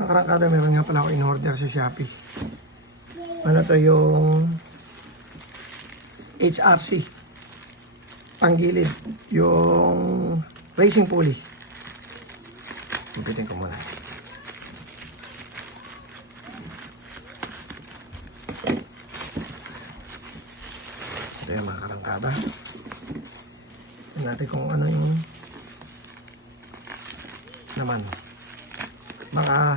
Mga karangkada, meron nga pala ako in-order sa Shopee. Ano to, yung HRC. Panggilid. Yung racing pulley. Gupitin ko muna. Ito yung mga karangkada. Tignan natin kung ano yung naman. Baka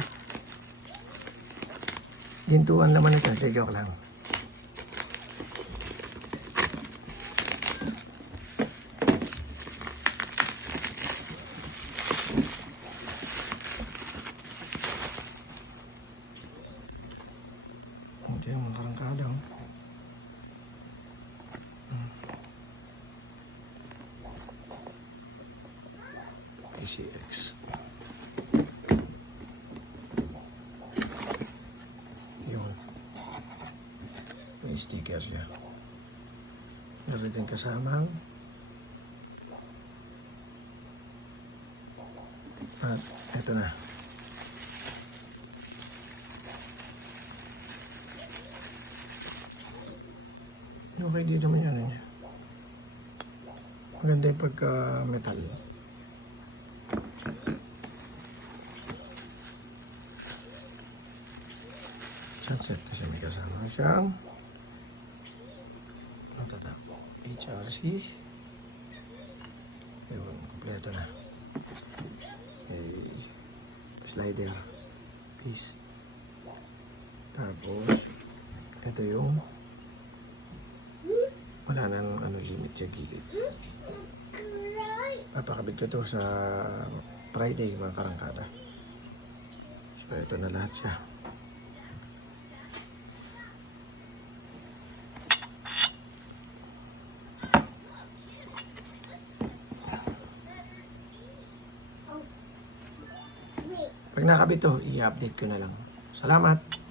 gintuan naman ito. Joke lang. Ito yung mga karangkada. PCX. Yun. May stickers niya. Meron din kasamang at ito na. Okay dito naman yan. Maganda yung pagka-metal. Sunset kasi may kasama siyang HRC. Ayun, kompleto na. Okay. Slider piece. Tapos ito yung wala nang limit sa gilid. Papakabit ko to sa Friday, mga karangkada. So ito na lahat siya. Pag nakabit to, i-update ko na lang. Salamat!